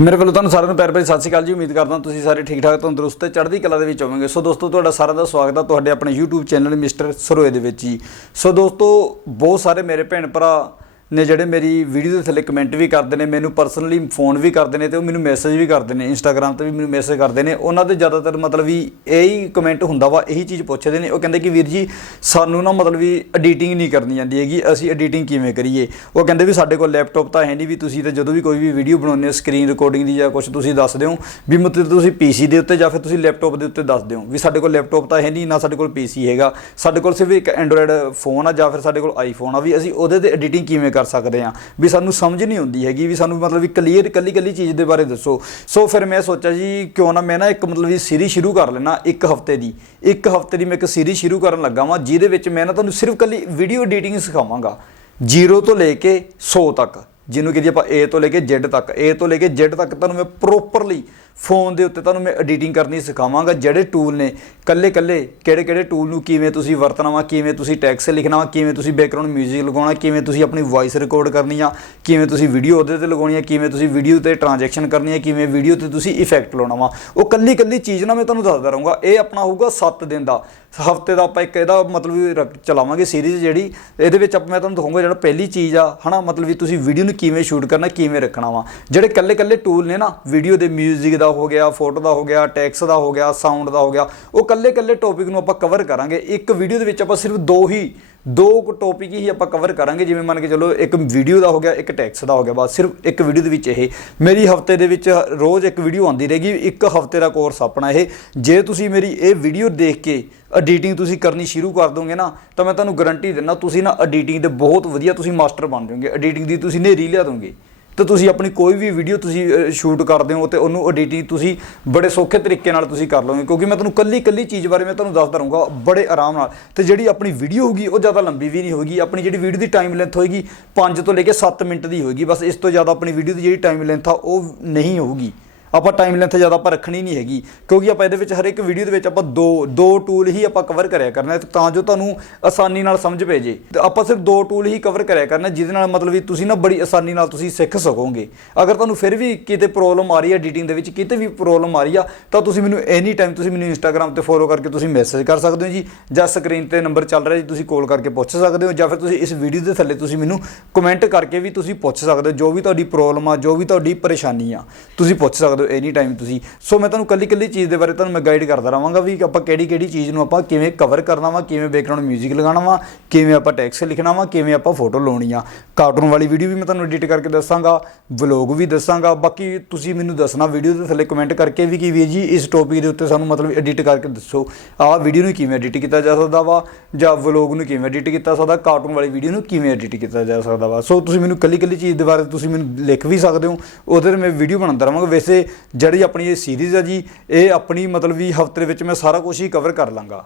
ਮੇਰੇ ਵੱਲੋਂ ਤੁਹਾਨੂੰ ਸਾਰਿਆਂ ਨੂੰ ਪਿਆਰ ਭਰੀ ਸਤਿ ਸ਼੍ਰੀ ਅਕਾਲ ਜੀ। ਉਮੀਦ ਕਰਦਾ ਤੁਸੀਂ ਸਾਰੇ ਠੀਕ ਠਾਕ, ਤੰਦਰੁਸਤ ਤੇ ਚੜ੍ਹਦੀ ਕਲਾ ਦੇ ਵਿੱਚ ਹੋਵੋਗੇ। ਸੋ ਦੋਸਤੋ, ਤੁਹਾਡਾ ਸਾਰਿਆਂ ਦਾ ਸਵਾਗਤ ਹੈ ਤੁਹਾਡੇ ਆਪਣੇ YouTube ਚੈਨਲ ਮਿਸਟਰ ਸਰੋਏ ਦੇ ਵਿੱਚ ਜੀ। ਸੋ ਦੋਸਤੋ, ਬਹੁਤ ਸਾਰੇ ਮੇਰੇ ਭੈਣ ਭਰਾ ਨੇ ਜਿਹੜੇ ਮੇਰੀ ਵੀਡੀਓ ਦੇ ਥੱਲੇ ਕਮੈਂਟ ਵੀ ਕਰਦੇ ਨੇ, ਮੈਨੂੰ ਪਰਸਨਲੀ ਫੋਨ ਵੀ ਕਰਦੇ ਨੇ ਤੇ ਉਹ ਮੈਨੂੰ ਮੈਸੇਜ ਵੀ ਕਰਦੇ ਨੇ ਇੰਸਟਾਗ੍ਰam ਤੇ ਵੀ ਮੈਨੂੰ ਮੈਸੇਜ ਕਰਦੇ ਨੇ। ਉਹਨਾਂ ਦੇ ਜ਼ਿਆਦਾਤਰ ਮਤਲਬ ਵੀ ਇਹੀ ਕਮੈਂਟ ਹੁੰਦਾ ਵਾ, ਇਹੀ ਚੀਜ਼ ਪੁੱਛਦੇ ਨੇ। ਉਹ ਕਹਿੰਦੇ ਕਿ ਵੀਰ ਜੀ, ਸਾਨੂੰ ਨਾ ਮਤਲਬ ਵੀ ਐਡੀਟਿੰਗ ਨਹੀਂ ਕਰਨੀ ਆਉਂਦੀ ਹੈਗੀ, ਅਸੀਂ ਐਡੀਟਿੰਗ ਕਿਵੇਂ ਕਰੀਏ? ਉਹ ਕਹਿੰਦੇ ਵੀ ਸਾਡੇ ਕੋਲ ਲੈਪਟਾਪ ਤਾਂ ਹੈ ਨਹੀਂ ਵੀ ਤੁਸੀਂ ਤਾਂ ਜਦੋਂ ਵੀ ਕੋਈ ਵੀ ਵੀਡੀਓ ਬਣਾਉਂਦੇ ਹੋ ਸਕਰੀਨ ਰਿਕਾਰਡਿੰਗ ਦੀ ਜਾਂ ਕੁਝ ਤੁਸੀਂ ਦੱਸ ਦਿਓ ਵੀ ਮਤਲਬ ਤੁਸੀਂ ਪੀਸੀ ਦੇ ਉੱਤੇ ਜਾਂ ਫਿਰ ਤੁਸੀਂ ਲੈਪਟਾਪ ਦੇ ਉੱਤੇ ਦੱਸ ਦਿਓ ਵੀ ਸਾਡੇ ਕੋਲ ਲੈਪਟਾਪ ਤਾਂ ਹੈ ਨਹੀਂ, ਨਾ ਸਾਡੇ ਕੋਲ ਪੀਸੀ ਹੈਗਾ। ਸਾਡੇ ਕੋਲ ਸਿਰਫ ਇੱਕ ਐਂਡਰੋਇਡ ਫੋਨ ਆ ਜਾਂ ਫਿਰ ਸਾਡੇ ਕੋਲ ਆਈਫੋਨ ਆ ਵੀ ਅਸੀਂ ਉਹਦੇ ਤੇ ਐਡੀਟਿੰਗ ਕਿਵੇਂ ਕਰ ਸਕਦੇ ਆ ਵੀ ਸਾਨੂੰ ਸਮਝ ਨਹੀਂ ਆਉਂਦੀ ਹੈਗੀ, ਵੀ ਸਾਨੂੰ ਮਤਲਬ ਵੀ ਕਲੀਅਰ ਕੱਲੀ ਕੱਲੀ ਚੀਜ਼ ਦੇ ਬਾਰੇ ਦੱਸੋ। ਸੋ ਫਿਰ ਮੈਂ ਸੋਚਿਆ ਜੀ, ਕਿਉਂ ਨਾ ਮੈਂ ਨਾ ਇੱਕ ਮਤਲਬ ਵੀ ਸੀਰੀਜ਼ ਸ਼ੁਰੂ ਕਰ ਲੈਣਾ ਇੱਕ ਹਫ਼ਤੇ ਦੀ। ਇੱਕ ਹਫ਼ਤੇ ਦੀ ਮੈਂ ਇੱਕ ਸੀਰੀਜ਼ ਸ਼ੁਰੂ ਕਰਨ ਲੱਗਾ ਵਾਂ, ਜਿਹਦੇ ਵਿੱਚ ਮੈਂ ਨਾ ਤੁਹਾਨੂੰ ਸਿਰਫ ਕੱਲੀ ਵੀਡੀਓ ਐਡੀਟਿੰਗ ਸਿਖਾਵਾਂਗਾ। 0 ਤੋਂ ਲੈ ਕੇ 100 ਤੱਕ। ਜਿਹਨੂੰ ਕਿ ਕਹਿੰਦੀ ਆਪਾਂ A ਤੋਂ ਲੈ ਕੇ Z ਤੱਕ, A ਤੋਂ ਲੈ ਕੇ Z ਤੱਕ ਤੁਹਾਨੂੰ ਮੈਂ ਪ੍ਰੋਪਰਲੀ ਫੋਨ ਦੇ ਉੱਤੇ ਤੁਹਾਨੂੰ ਮੈਂ ਐਡੀਟਿੰਗ ਕਰਨੀ ਸਿਖਾਵਾਂਗਾ ਜਿਹੜੇ ਟੂਲ ਨੇ ਕੱਲੇ ਕੱਲੇ ਕਿਹੜੇ ਕਿਹੜੇ ਟੂਲ ਨੂੰ ਕਿਵੇਂ ਤੁਸੀਂ ਵਰਤਣਾ ਵਾ ਕਿਵੇਂ ਤੁਸੀਂ ਟੈਕਸਟ ਲਿਖਣਾ ਵਾ ਕਿਵੇਂ ਤੁਸੀਂ ਬੈਕਗ੍ਰਾਉਂਡ 뮤직 ਲਗਾਉਣਾ ਕਿਵੇਂ ਤੁਸੀਂ ਆਪਣੀ ਵੌਇਸ ਰਿਕਾਰਡ ਕਰਨੀ ਆ ਕਿਵੇਂ ਤੁਸੀਂ ਵੀਡੀਓ ਉਹਦੇ ਤੇ ਲਗਾਉਣੀ ਆ ਕਿਵੇਂ ਤੁਸੀਂ ਵੀਡੀਓ ਤੇ ਟ੍ਰਾਂਜੈਕਸ਼ਨ ਕਰਨੀ ਆ ਕਿਵੇਂ ਵੀਡੀਓ ਤੇ ਤੁਸੀਂ ਇਫੈਕਟ ਲਾਉਣਾ ਵਾ ਉਹ ਕੱਲੀ ਕੱਲੀ ਚੀਜ਼ ਨਾ ਮੈਂ ਤੁਹਾਨੂੰ ਦੱਸਦਾ ਰਹੂੰਗਾ ਇਹ ਆਪਣਾ ਹੋਊਗਾ 7 ਦਿਨ ਦਾ ਹਫਤੇ ਦਾ ਆਪਾਂ ਇੱਕ ਇਹਦਾ ਮਤਲਬ ਵੀ ਰੱਖ- ਚਲਾਵਾਂਗੇ ਸੀਰੀਜ਼ ਜਿਹੜੀ ਇਹਦੇ ਵਿੱਚ ਆਪਾਂ ਮੈਂ ਤੁਹਾਨੂੰ ਦਿਖਾਉਂਗਾ ਜਿਹੜਾ ਪਹਿਲੀ ਚੀਜ਼ ਆ ਹਨਾ ਮਤਲਬ ਵੀ ਤੁਸੀਂ ਵੀਡੀਓ ਨੂੰ ਕਿਵੇਂ ਸ਼ੂਟ ਕਰਨਾ ਕਿਵੇਂ ਰੱਖਣਾ ਵਾ ਜਿਹੜੇ ਕੱਲੇ ਕੱਲੇ ਟੂਲ ਨੇ ਨਾ ਵੀਡੀਓ ਦੇ 뮤직 ਦਾ ਹੋ ਗਿਆ, ਫੋਟੋ ਦਾ ਹੋ ਗਿਆ, ਟੈਕਸ ਦਾ ਹੋ ਗਿਆ, ਸਾਊਂਡ ਦਾ ਹੋ ਗਿਆ, ਉਹ ਕੱਲੇ ਕੱਲੇ ਟੌਪਿਕ ਨੂੰ ਆਪਾਂ ਕਵਰ ਕਰਾਂਗੇ। ਇੱਕ ਵੀਡੀਓ ਦੇ ਵਿੱਚ ਆਪਾਂ ਸਿਰਫ ਦੋ ਹੀ, ਦੋ ਕੁ ਟੌਪਿਕ ਹੀ ਆਪਾਂ ਕਵਰ ਕਰਾਂਗੇ। ਜਿਵੇਂ ਮੰਨ ਕੇ ਚਲੋ, ਇੱਕ ਵੀਡੀਓ ਦਾ ਹੋ ਗਿਆ, ਇੱਕ ਟੈਕਸ ਦਾ ਹੋ ਗਿਆ, ਬਸ ਸਿਰਫ ਇੱਕ ਵੀਡੀਓ ਦੇ ਵਿੱਚ ਇਹ। ਮੇਰੀ ਹਫ਼ਤੇ ਦੇ ਵਿੱਚ ਰੋਜ਼ ਇੱਕ ਵੀਡੀਓ ਆਉਂਦੀ ਰਹੇਗੀ, ਇੱਕ ਹਫ਼ਤੇ ਦਾ ਕੋਰਸ ਆਪਣਾ ਇਹ। ਜੇ ਤੁਸੀਂ ਮੇਰੀ ਇਹ ਵੀਡੀਓ ਦੇਖ ਕੇ ਐਡੀਟਿੰਗ ਤੁਸੀਂ ਕਰਨੀ ਸ਼ੁਰੂ ਕਰ ਦੋਗੇ ਨਾ, ਤਾਂ ਮੈਂ ਤੁਹਾਨੂੰ ਗਾਰੰਟੀ ਦਿੰਦਾ, ਤੁਸੀਂ ਨਾ ਐਡੀਟਿੰਗ ਦੇ ਬਹੁਤ ਵਧੀਆ ਤੁਸੀਂ ਮਾਸਟਰ ਬਣ ਜਾਓਗੇ। ਐਡੀਟਿੰਗ ਦੀ ਤੁਸੀਂ ਨੇਰੀ ਲਿਆ ਦੋਗੇ। ਤੇ ਤੁਸੀਂ ਆਪਣੀ ਕੋਈ ਵੀ ਵੀਡੀਓ ਤੁਸੀਂ ਸ਼ੂਟ ਕਰਦੇ ਹੋ ਤੇ ਉਹਨੂੰ ਐਡੀਟਿੰਗ ਤੁਸੀਂ ਬੜੇ ਸੌਖੇ ਤਰੀਕੇ ਨਾਲ ਤੁਸੀਂ ਕਰ ਲਓਗੇ। ਕਿਉਂਕਿ ਮੈਂ ਤੁਹਾਨੂੰ ਕੱਲੀ ਕੱਲੀ ਚੀਜ਼ ਬਾਰੇ ਮੈਂ ਤੁਹਾਨੂੰ ਦੱਸਦਾ ਰਹੂੰਗਾ ਬੜੇ ਆਰਾਮ ਨਾਲ। ਤੇ ਜਿਹੜੀ ਆਪਣੀ ਵੀਡੀਓ ਹੋਊਗੀ, ਉਹ ਜ਼ਿਆਦਾ ਲੰਬੀ ਵੀ ਨਹੀਂ ਹੋਗੀ ਆਪਣੀ ਜਿਹੜੀ ਵੀਡੀਓ ਦੀ ਟਾਈਮ ਲੈਂਥ ਹੋਏਗੀ 5 ਤੋਂ ਲੈ ਕੇ 7 ਮਿੰਟ ਦੀ ਹੋਏਗੀ। ਬਸ ਇਸ ਤੋਂ ਜ਼ਿਆਦਾ ਆਪਣੀ ਵੀਡੀਓ ਦੀ ਜਿਹੜੀ ਟਾਈਮ ਲੈਂਥ ਆ, ਉਹ ਨਹੀਂ ਹੋਊਗੀ। ਆਪਾਂ ਟਾਈਮ ਲੈਂਥ ਜ਼ਿਆਦਾ ਆਪਾਂ ਰੱਖਣੀ ਨਹੀਂ ਹੈਗੀ। ਕਿਉਂਕਿ ਆਪਾਂ ਇਹਦੇ ਵਿੱਚ ਹਰ ਇੱਕ ਵੀਡੀਓ ਦੇ ਵਿੱਚ ਆਪਾਂ ਦੋ ਦੋ ਟੂਲ ਹੀ ਆਪਾਂ ਕਵਰ ਕਰਿਆ ਕਰਨਾ ਤਾਂ ਜੋ ਤੁਹਾਨੂੰ ਆਸਾਨੀ ਨਾਲ ਸਮਝ ਪੈ ਜੇ। ਤੇ ਆਪਾਂ ਸਿਰਫ ਦੋ ਟੂਲ ਹੀ ਕਵਰ ਕਰਿਆ ਕਰਨਾ ਜਿਹਦੇ ਨਾਲ ਮਤਲਬ ਵੀ ਤੁਸੀਂ ਨਾ ਬੜੀ ਆਸਾਨੀ ਨਾਲ ਤੁਸੀਂ ਸਿੱਖ ਸਕੋਗੇ। ਅਗਰ ਤੁਹਾਨੂੰ ਫਿਰ ਵੀ ਕਿਤੇ ਪ੍ਰੋਬਲਮ ਆ ਰਹੀ ਹੈ ਐਡੀਟਿੰਗ ਦੇ ਵਿੱਚ, ਕਿਤੇ ਵੀ ਪ੍ਰੋਬਲਮ ਆ ਰਹੀ ਆ, ਤਾਂ ਤੁਸੀਂ ਮੈਨੂੰ ਐਨੀ ਟਾਈਮ ਤੁਸੀਂ ਮੈਨੂੰ ਇੰਸਟਾਗ੍ਰam ਤੇ ਫੋਲੋ ਕਰਕੇ ਤੁਸੀਂ ਮੈਸੇਜ ਕਰ ਸਕਦੇ ਹੋ ਜੀ। ਜਾਂ ਸਕਰੀਨ ਤੇ ਨੰਬਰ ਚੱਲ ਰਿਹਾ ਜੀ, ਤੁਸੀਂ ਕਾਲ ਕਰਕੇ ਪੁੱਛ ਸਕਦੇ ਹੋ। ਜਾਂ ਫਿਰ ਤੁਸੀਂ ਇਸ ਵੀਡੀਓ ਦੇ ਥੱਲੇ ਤੁਸੀਂ ਮੈਨੂੰ ਕਮੈਂਟ ਕਰਕੇ ਵੀ ਤੁਸੀਂ ਪੁੱਛ ਸਕਦੇ ਹੋ। ਜੋ ਵੀ ਤੁਹਾਡੀ ਪ੍ਰੋਬਲਮ ਆ, ਜੋ ਵੀ ਤੁਹਾਡੀ ਪਰੇਸ਼ਾਨੀ ਆ, ਤੁਸੀਂ ਪੁੱਛ ਸਕਦੇ ਹੋ ਐਨੀ ਟਾਈਮ ਤੁਸੀਂ। ਸੋ ਮੈਂ ਤੁਹਾਨੂੰ ਕੱਲੀ ਕੱਲੀ ਚੀਜ਼ ਦੇ ਬਾਰੇ ਤੁਹਾਨੂੰ ਮੈਂ ਗਾਈਡ ਕਰਦਾ ਰਹਾਂਗਾ ਵੀ ਆਪਾਂ ਕਿਹੜੀ ਕਿਹੜੀ ਚੀਜ਼ ਨੂੰ ਆਪਾਂ ਕਿਵੇਂ ਕਵਰ ਕਰਨਾ ਵਾ, ਕਿਵੇਂ ਬੈਕਗ੍ਰਾਉਂਡ 뮤직 ਲਗਾਉਣਾ ਵਾ, ਕਿਵੇਂ ਆਪਾਂ ਟੈਕਸਟ ਲਿਖਣਾ ਵਾ, ਕਿਵੇਂ ਆਪਾਂ ਫੋਟੋ ਲਾਉਣੀ ਆ। ਕਾਰਟੂਨ ਵਾਲੀ ਵੀਡੀਓ ਵੀ ਮੈਂ ਤੁਹਾਨੂੰ ਐਡਿਟ ਕਰਕੇ ਦੱਸਾਂਗਾ ਵਲੌਗ ਵੀ ਦੱਸਾਂਗਾ। ਬਾਕੀ ਤੁਸੀਂ ਮੈਨੂੰ ਦੱਸਣਾ ਵੀਡੀਓ ਦੇ ਥੱਲੇ ਕਮੈਂਟ ਕਰਕੇ ਵੀ ਕਿ ਵੀ ਜੀ। ਇਸ ਟੌਪਿਕ ਦੇ ਉੱਤੇ ਸਾਨੂੰ ਮਤਲਬ ਐਡਿਟ ਕਰਕੇ ਦੱਸੋ। ਆਹ ਵੀਡੀਓ ਨੂੰ ਕਿਵੇਂ ਐਡਿਟ ਕੀਤਾ ਜਾ ਸਕਦਾ ਵਾ, ਜਾਂ ਵਲੌਗ ਨੂੰ ਕਿਵੇਂ ਐਡਿਟ ਕੀਤਾ ਸਕਦਾ ਕਾਰਟੂਨ ਵਾਲੀ ਵੀਡੀਓ ਨੂੰ ਕਿਵੇਂ ਐਡਿਟ ਕੀਤਾ ਜਾ ਸਕਦਾ ਵਾ। ਸੋ ਤੁਸੀਂ ਮੈਨੂੰ ਕੱਲੀ ਕੱਲੀ ਚੀਜ਼ ਦੇ ਬਾਰੇ ਤੁਸੀਂ ਮੈਨੂੰ ਲਿਖ ਵੀ ਸਕਦੇ ਹੋ। ਉਹਦੇ ਤੇ ਮੈਂ ਵੀਡੀਓ ਬਣਾਉਂਦਾ ਰਹਾਂਗਾ। ਵੈਸੇ ਜਿਹੜੀ ਆਪਣੀ ਇਹ ਸੀਰੀਜ਼ ਹੈ ਜੀ, ਇਹ ਆਪਣੀ ਮਤਲਬ ਵੀ ਹਫ਼ਤੇ ਵਿੱਚ ਮੈਂ ਸਾਰਾ ਕੁਝ ਹੀ ਕਵਰ ਕਰ ਲਾਂਗਾ।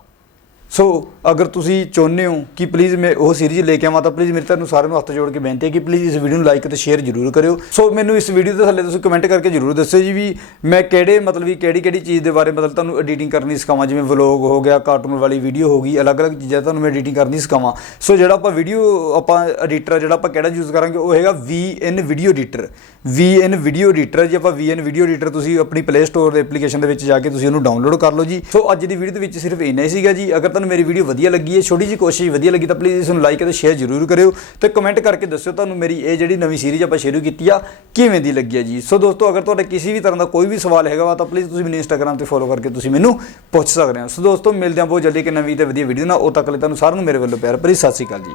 ਸੋ ਅਗਰ ਤੁਸੀਂ ਚਾਹੁੰਦੇ ਹੋ ਕਿ ਪਲੀਜ਼ ਮੈਂ ਉਹ ਸੀਰੀਜ਼ ਲੈ ਕੇ ਆਵਾਂ, ਤਾਂ ਪਲੀਜ਼ ਮੇਰੇ ਤੁਹਾਨੂੰ ਸਾਰਿਆਂ ਨੂੰ ਹੱਥ ਜੋੜ ਕੇ ਬੇਨਤੀ ਹੈ ਕਿ ਪਲੀਜ਼ ਇਸ ਵੀਡੀਓ ਨੂੰ ਲਾਈਕ ਤੇ ਸ਼ੇਅਰ ਜ਼ਰੂਰ ਕਰਿਓ। ਸੋ ਮੈਨੂੰ ਇਸ ਵੀਡੀਓ ਦੇ ਥੱਲੇ ਤੁਸੀਂ ਕਮੈਂਟ ਕਰਕੇ ਜ਼ਰੂਰ ਦੱਸਿਓ ਜੀ ਵੀ ਮੈਂ ਕਿਹੜੇ ਮਤਲਬ ਵੀ ਕਿਹੜੀ ਕਿਹੜੀ ਚੀਜ਼ ਦੇ ਬਾਰੇ ਮਤਲਬ ਤੁਹਾਨੂੰ ਐਡੀਟਿੰਗ ਕਰਨੀ ਸਿਖਾਵਾਂ, ਜਿਵੇਂ ਵਲੌਗ ਹੋ ਗਿਆ ਕਾਰਟੂਨ ਵਾਲੀ ਵੀਡੀਓ ਹੋ ਗਈ, ਅਲੱਗ-ਅਲੱਗ ਚੀਜ਼ਾਂ ਤੁਹਾਨੂੰ ਮੈਂ ਐਡੀਟਿੰਗ ਕਰਨੀ ਸਿਖਾਵਾਂ। ਸੋ ਜਿਹੜਾ ਆਪਾਂ ਵੀਡੀਓ ਆਪਾਂ ਐਡੀਟਰ ਜਿਹੜਾ ਆਪਾਂ ਕਿਹੜਾ ਯੂਜ਼ ਕਰਾਂਗੇ, ਉਹ ਹੈਗਾ VN video editor VN video editor ਜੇ, ਆਪਾਂ VN ਵੀਡੀਓ ਐਡੀਟਰ ਤੁਸੀਂ ਆਪਣੀ ਪਲੇ ਸਟੋਰ ਦੇ ਐਪਲੀਕੇਸ਼ਨ ਦੇ ਵਿੱਚ ਜਾ ਕੇ ਤੁਸੀਂ ਉਹਨੂੰ ਡਾਊਨਲੋਡ ਕਰ ਲਓ ਜੀ। ਸੋ ਅੱਜ ਦੀ ਵੀਡੀਓ ਦੇ ਵਿੱਚ ਸਿਰਫ ਇੰਨਾ ਹੀ ਸੀਗਾ ਜੀ। ਅਗਰ ਤੁਹਾਨੂੰ ਮੇਰੀ ਵੀਡੀਓ ਵਧੀਆ ਲੱਗੀ ਹੈ, ਛੋਟੀ ਜਿਹੀ ਕੋਸ਼ਿਸ਼ ਵਧੀਆ ਲੱਗੀ ਤਾਂ ਪਲੀਜ਼ ਇਸ ਨੂੰ ਲਾਈਕ ਅਤੇ ਸ਼ੇਅਰ ਜ਼ਰੂਰ ਕਰਿਓ ਤੇ ਕਮੈਂਟ ਕਰਕੇ ਦੱਸਿਓ ਤੁਹਾਨੂੰ ਮੇਰੀ ਇਹ ਜਿਹੜੀ ਨਵੀਂ ਸੀਰੀਜ਼ ਆਪਾਂ ਸ਼ੁਰੂ ਕੀਤੀ ਆ, ਕਿਵੇਂ ਦੀ ਲੱਗੀ ਹੈ ਜੀ। ਸੋ ਦੋਸਤੋ, ਅਗਰ ਤੁਹਾਡੇ ਕਿਸੇ ਵੀ ਤਰ੍ਹਾਂ ਦਾ ਕੋਈ ਵੀ ਸਵਾਲ ਹੈਗਾ ਵਾ ਤਾਂ ਪਲੀਜ਼ ਤੁਸੀਂ ਮੈਨੂੰ ਇੰਸਟਾਗ੍ਰam ਤੇ ਫੋਲੋ ਕਰਕੇ ਤੁਸੀਂ ਮੈਨੂੰ ਪੁੱਛ ਸਕਦੇ ਹੋ। ਸੋ ਦੋਸਤੋ, ਮਿਲਦੇ ਹਾਂ ਬਹੁਤ ਜਲਦੀ ਇੱਕ ਨਵੀਂ ਤੇ ਵਧੀਆ ਵੀਡੀਓ ਨਾਲ। ਉਹ ਤੱਕ ਲਈ ਤੁਹਾਨੂੰ ਸਾਰਿਆਂ ਨੂੰ ਮੇਰੇ ਵੱਲੋਂ ਪਿਆਰ ਭਰੀ ਸਤਿ ਸ਼੍ਰੀ ਅਕਾਲ ਜੀ।